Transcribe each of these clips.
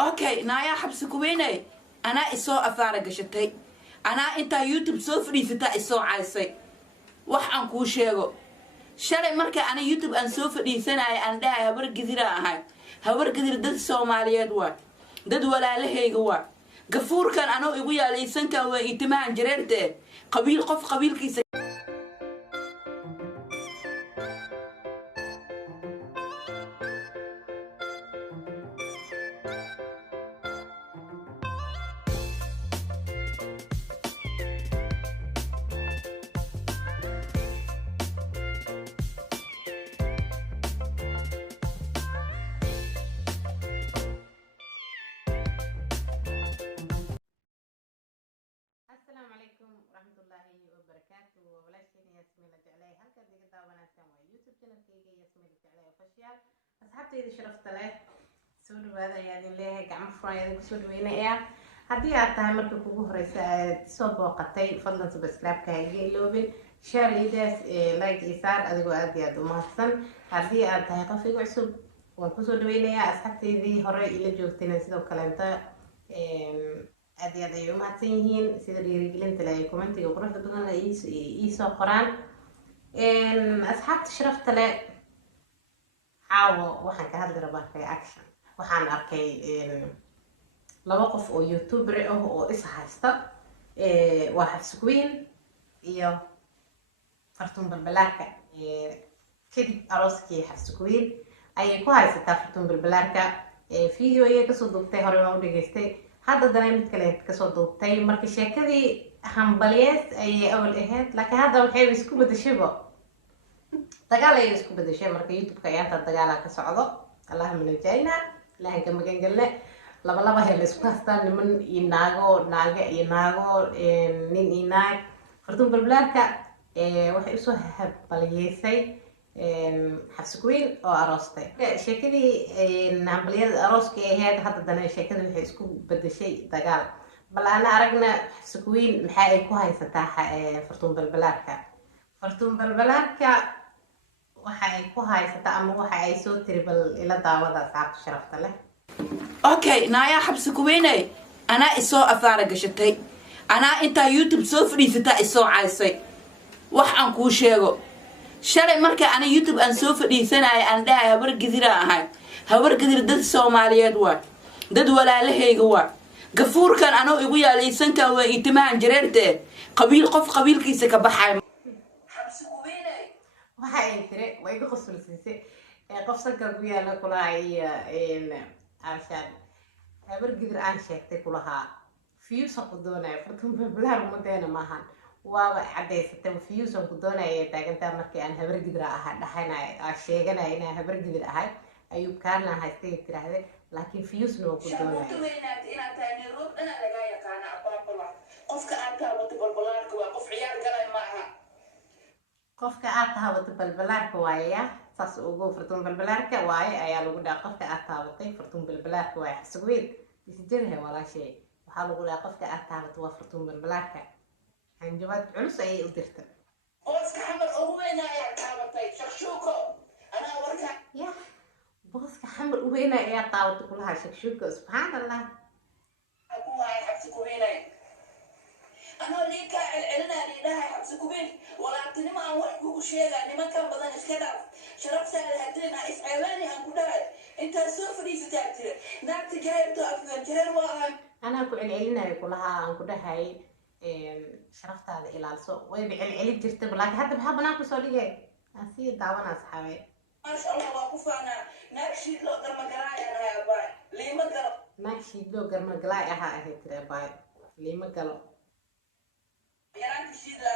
اوكي نايا حبس كويني انا اسو افارق شتي انا انت يوتيوب سو فريستا اسو عايسي waxaan ku sheego shalay marka ana youtube aan soo fadhiisanay aan dhahay habar gidira ahay habar gidir dad Soomaaliyeed waa dad walaalahayga waa gafuurkan anoo igu yaalaysan ka waa itimaan jireerte qabiil qof qabiilkiisa السلام عليكم ورحمة الله وبركاته. وبلاشين ياسمين الجعلي هلكا ديك داوانا سوا يوتيوب channel كيكي ياسمين الجعلي official. أصحابتي إذا شرفت له سودو هذا يعني اللي قاعد مفرايد سودو هنا إيه هدي عتها مركب كوجه رسالة صوب وقتي فضلا سبسكرايب كهجي لوبين شير يدس لايك إيسار أديكو أدي أدو مهتم هدي عتها قفي عصب وكسودو هنا أصحابتي ذي هراء إلى جوتنا سيدو كلامتا أدي هذا يوم هتسينهين سيدا رجلين تلاقي كومنتي وقرأت بدنا إيسو قرآن أصحاب تشرفت له حاو وحن كهذا رباه في أكشن وحن أركي لوقف أو يوتيوبر أو إسحاق هستا واحد سكوين إياه فرتون بالبلاركة كده أروسكي حسكوين أي كويس تفرتون بالبلاركة فيديو إيه كسودوكتي هري ما ودقيستي هذا دايما كلام كسودوكتي مركي شكلي همبليات أي أول إهات لكن هذا الحين يسكو بدشبه دجال يسكو بدشة مركي يوتيوب كيانتا دجال كسعودة الله من الجاينا الله كم كان قلنا لبا هي الاسكو هستان من يناغو نين يناغ فرتون بالبلاركة waxay usoo hambalyeysay xabsikuwiin oo aroostay sheekadii hambalyada arooska ahayd hadda dana sheekada waxay isku bedeshay dagaal bal ana aragna xabsikuwiin maxaa ay ku haysataa fartuun balbalaarka waxa ay ku haysataa ama waxa ay soo tiri bal ila daawada asxaabta sharafta leh اوكي نايا حبس كويني انا اسو افارق شتي انا انت يوتيوب سو فريستا اسو عايسي waxaan ku sheego shalay marka ana youtube aan soo fadhiisanay aan dhahay habar gidira ahay habar gidir dad Soomaaliyeed waa dad walaalahayga waa gafuurkan anoo igu yaalaysan ka waa itimaan jireerte qabiil qof qabiilkiisa ka baxay xabsi kuweenay waxa ay tiri way igu qosolsiisay qof sanka ku yaala kulahay عشان هبرجر عن شيء كلها فيوس قدونا فرتم بلار مدينة ماهن وعدي ستة فيوس قدونا يتاجن تامركي عن هبرجر أحد حنا الشيء جنا هنا هبرجر أحد أيوب كارنا هستي ترى لكن فيوس نو قدونا أنا تاني روب أنا لقايا كان أبغى قفك أنت وتبلبلار كوا قف عيال جلاي معها قفك أنت وتبلبلار كوايا saas ugu fartuun balbalaarka waaye ayaa lagu dhaaqay qofka aad taabatay fartuun balbalaarka waa xasweed isjirhay walaashay waxa lagu dhaaqay qofka aad taabatay waa fartuun balbalaarka hanjabaad culus ay u dirtay booska xamar ugu weyn ayaa taabatay shakshuuko ana warka ya booska xamar ugu weyn ayaa taabatay kulaha shakshuuko subhanallah aku waa xabsi ku weynay ana liika elna liidaha xabsi ku weyn walaatini ma wax kugu sheegaa nimanka badan iska dhaaf شرفت على هدين عايز عواني هنقولها انت سوفري ستاتي نعت جايب تقف جايب واحد انا كو علينا كلها هنقولها هاي شرفت هذا الى السوق ويبيع العلي جرت لكن هذا بحب ناكل سوريه اسي دعوانا اصحابي ما شاء الله واقف انا ناكشي لو قرما قراي انا يا باي ليه ما قرا ناكشي لو قرما قراي اها اهي ترى باي ليه ما قالوا يا رانك شيدا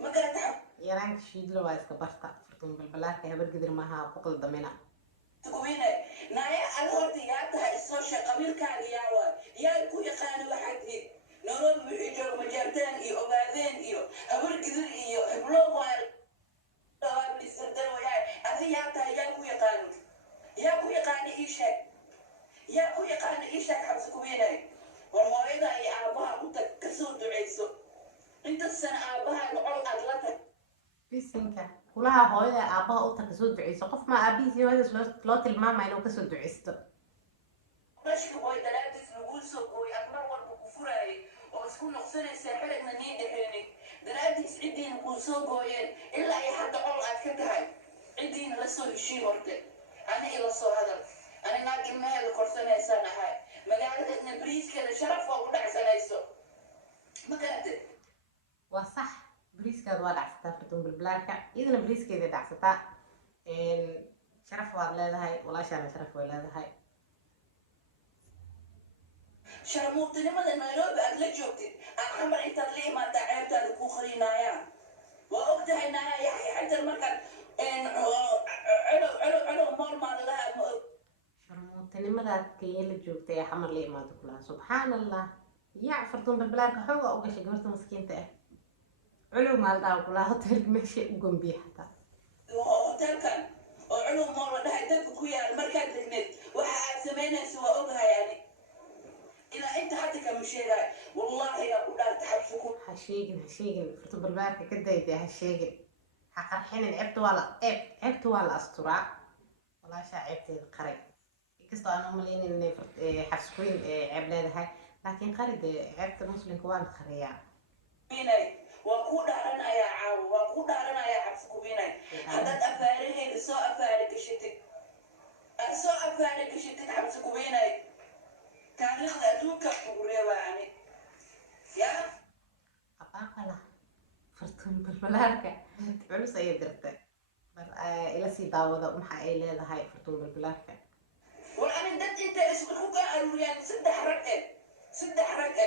ما قرا يا رانك شيد لو اسك برتا بالبلاك هبر قدر معها بقل ضمينة تقوينه نايا الهورتي يا تها السوشيال قبيل كان يا كو يقان وحدي نورو بيجو مجارتين iyo ogaadeen iyo habar gidir iyo heblo waar dawab isdar way adi ya ku yaqaan isha xabs ku weynay war hooyada ay aabaha u tag ka soo duceyso inta sana aabaha loo adlata bisinka كلها هواية أبغى أوتك كسود عيسى قف مع أبي زي هذا لوت الماما إنه كسود عيسى. ماشي هو ku noqsanaysaa xerigna nii dhexeenin daraaddiis ciddiina kuu soo gooyeen ilaa iyo hadda col aad ka tahay ciddiina la soo heshii horte ani ila soo hadal ani naag ilmaheeda korsanaysaan ahay magaaladana bariiskeeda sharaf oo u dhacsanayso ma garatay waa sax bariiskaada waa dhacsataa fartuun balbalaarka iyadana bariiskeeda dhacsataa sharaf waad leedahay walaashaana sharaf way leedahay sharmuutinimada nairobi aad la joogtid xamar intaad la imaadaa ceebtaada kuu qarinaayaan waa og tahay naaya yaxya xajar markaad colow moolmaada lahaa ma og sharmuutinimadaad kenya la joogtay ee xamar la imaado kulaha subxaan allah yac fartuun balbalaarka xooga u gashay gabarta maskiinta ah culuw maaldaa kulaha hotelka meeshay u gombiye xataa hotelkan oo culuw mool la dhahay dadka ku yaal markaad degneed waxa aad samaynaysa waa ogahay ani ilaa inta hadda kama sheegaay wallaahi yaa ku dhaarta xabsiku ha sheegin fartuun balbalaarka ka dayda ha sheegin ha qarxinin ceebta waa la asturaa walaashaa ceebteeda qaray inkastoo aan u malaynin inay xabsikuyn ceeb leedahay laakiin qari dee ceebta muslimka waa la qariyaa waa ku dhaaranayaa caawo waa ku dhaaranayaa xabsi kubinay haddaad afaaraheeda soo afaara gashatid xabsi kubinay taariikhda adduunka ugu reebaa ani yaa aqaaqala fartuun balbalaarka culus ayay dirtay bar ila sii daawada waxa ay leedahay fartuun balbalaarka war ani dad intay isku ka aruuriyaan saddex rag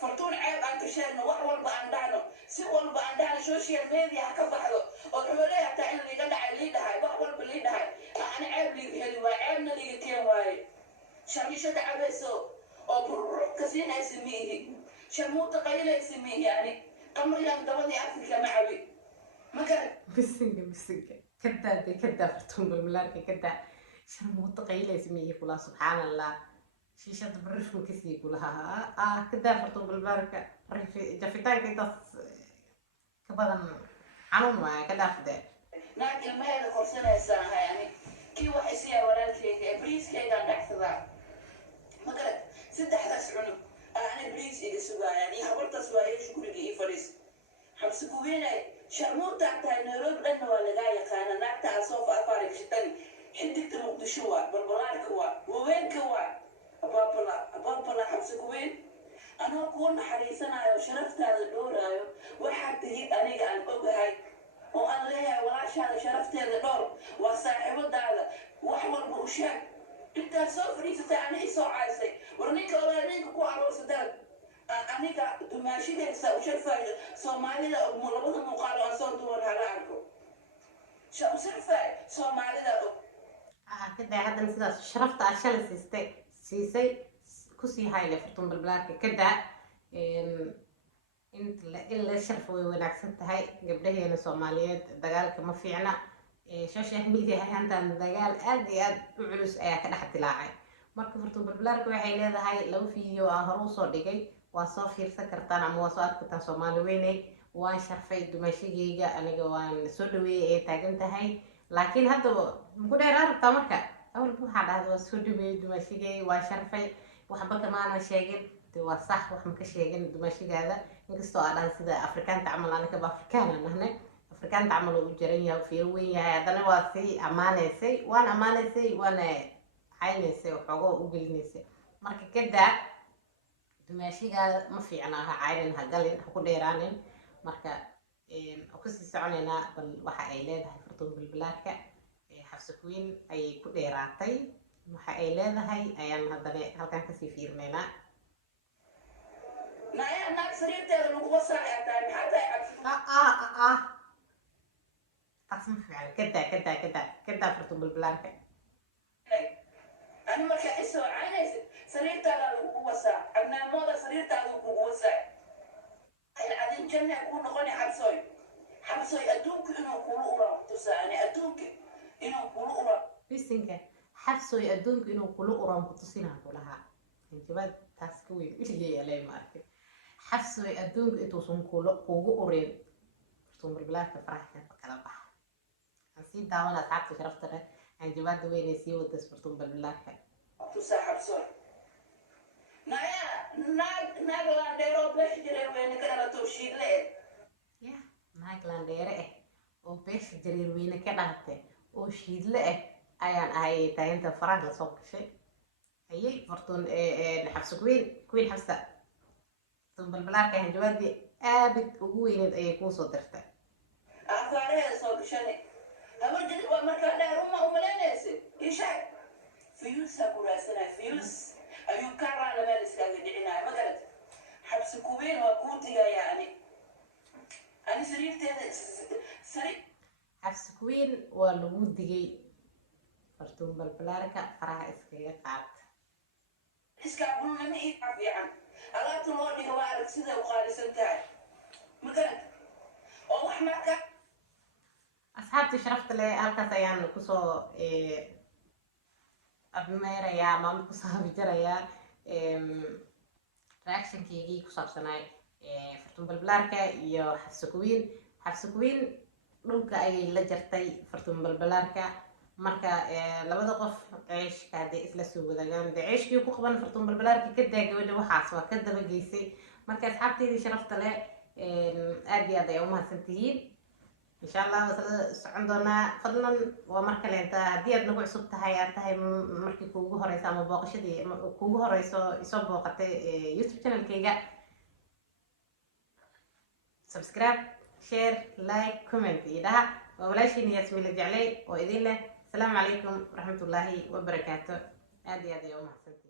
fartuun ceeb aan ka sheegno wax walba aan dhacno si walba aan dhacno social media ha ka baxdo oo xooley hataa in liiga dhacay lii dhahay wax walba lii dhahay ani ceeb liiga heli waaye ceebna liiga keen waaye sharmishada cabayso oo bururka siinaysa miihi sharmuuta qaylaysa miihi ani qamrigan dabadii afrika ma cabi ma garan bisinka kadaa fartuun balbalaarka kadaa sharmuuta qaylaysa miihi kulaa subxaan allah shiishada barishku kasii kulahaa kadaa fartuun balbalaarka jafitaanka intaas ka badan xanuun waaya ka dhaafdee naag ilmaheeda korsanaysaan ahay ani kii waxay siyaa walaalkeyga ee bariiskeygaan dhacsadaa ma garad saddexdaas cunug ani bariis iga sugaayaan iyo habartaas waayeesha guriga ii fadhiis xabsi kuweenay sharmuurtaa tahay nairobi dhanna waa lagaa yaqaana naagta aan soo faafaara gashitani xidigta muqdisho waa balbalaarka waa waweenka waa abaabala xabsi kuween anoo kuu naxariisanayo sharaftaada dhowraayo waxaad tihid aniga aan ogahay oo aan leeyahay walaashaada sharafteeda dhowr waa saaxiibadaada wax walba u sheeg intaad soo fadhiisatay ani isoo caysay war ninka olaaninka ku aroosadaad aniga dumaashadeedsa u sharfaayo soomaalida og labada muuqaalo aan soo duwan hala arko u sharfaayo soomaalida og kadaa haddana sidaas sharafta aad shalay siisay kusii hayle fartuun balbalaarka kadaa in la sharfa way wanaagsan tahay gabdhaheena soomaaliyeed dagaalka ma fiicna social media ahaantan dagaal aad iyo aad u culus ayaa ka dhex dilaacay marka fartuun balbalaarka waxay leedahay laba video aan hore usoo dhigay waa soo fiirsan kartaan ama waa soo arki kartaan soomaali weyney waan sharfay dumaashigeyga aniga waan soo dhaweeyay ee taagan tahay laakiin hadda muku dheeraa rabtaa marka awalba waxaa dhahda waa soo dhaweeyay dumaashigey waa sharfay waxba kamaanan sheegin de waa sax wax maka sheegin dumaashigaada inkastoo aa dhahan sida afrikaanta camal anigaba afrikaana nahnay afrikaanta camal oo u jaran yahay fiiro weyn yahay haddana waa sii ammaanaysay waana caynaysay oo xoogoo u gelinaysay marka kadaa dumaashigaada ma fiicna ha caynin ha galin ha ku dheeraanin marka kusii soconaynaa bal waxa ay leedahay fartuun balbalaarka xabsi kuweyn ayay ku dheeraatay waxa ay leedahay ayaan haddana halkan kasii fiirinaynaa naag sariirteeda lagu wasaayaa tahay maxaa tahay taas ma fiican kadaa fartuun balbalaarka ani markaa isoo caynaysid sariirtaada lagugu wasaa abnaamooda sariirtaada lagugu wasaa adin janna kuu noqoni xabsooy adduunka inuu kula ura tusaani adduunka inuu kula ura bisinka xabsooy adduunka inuu kula uran ku tusinaa kulahaa jawaab taas ka weyn iligay alay ma arkay xabsooy adduunka intuusan kugu urin fartuun balbalaarka faraxka kala baxa aan sii daawana asxaabta sharafta leh aan jawaabda weynay sii wadas fartuun balbalaarka tusaa xabsooy naag laandheero beesha jareer weyne ka dhalato shiidle ya naag laandheere ah oo beesha jareer weyne ka dhalatay oo shiidle ah ayaan ahay taayinta faraha la soo gashay ayay fartuun xabsa queen xabsa balbalaarka ahan jawaabtii aabid ugu weyneed ayay kuu soo dirtay afaaraheeda soo gashane haba jiri waa markaa dheer umalaynaysa ishaag fiyuusaa ku raadsanaya fiyuus ayuu ka raana meel iskaaga dhicinaya ma garata xabsi kuweyn waa kuu digaya ani sariirteeda xabsi queen waa lagu digay fartuun balbalaarka faraha iskaga qaata iskaabulnama ii fiican alaabta loo dhiga waa arag sida u qaalisan tahay ma garata oo wax marka asxaabtii sharafta leh halkaas ayaan kusoo abmeerayaa ama kusoo habijarayaa reactionkeygii ku saabsanaay fartuun balbalaarka iyo xabsi queen dhulka ayay la jartay fartuun balbalaarka marka labada qof ceeshka hadday isla soo wadaagaan dee ceeshkii ku qaban fartuun balbalaarka ka daa gabadha waxaas waa ka daba geysay marka asxaabteydii sharafta leh aad iyo aad ay umahadsan tihiin insha allah wasla socon doonaa fadlan waa mar kaleenta haddii aad nagu cusub tahay aad tahay markii kuugu horeyso ama booqashadii kuugu horeyso isoo booqatay youtube channelkayga subscribe share like comment iyo dhaha waa walaashiin Yasmiila Jeclay oo idin leh asalaamu calaykum waraxmatullaahi wabarakaatu aad iyo aad ay umahadsantihiin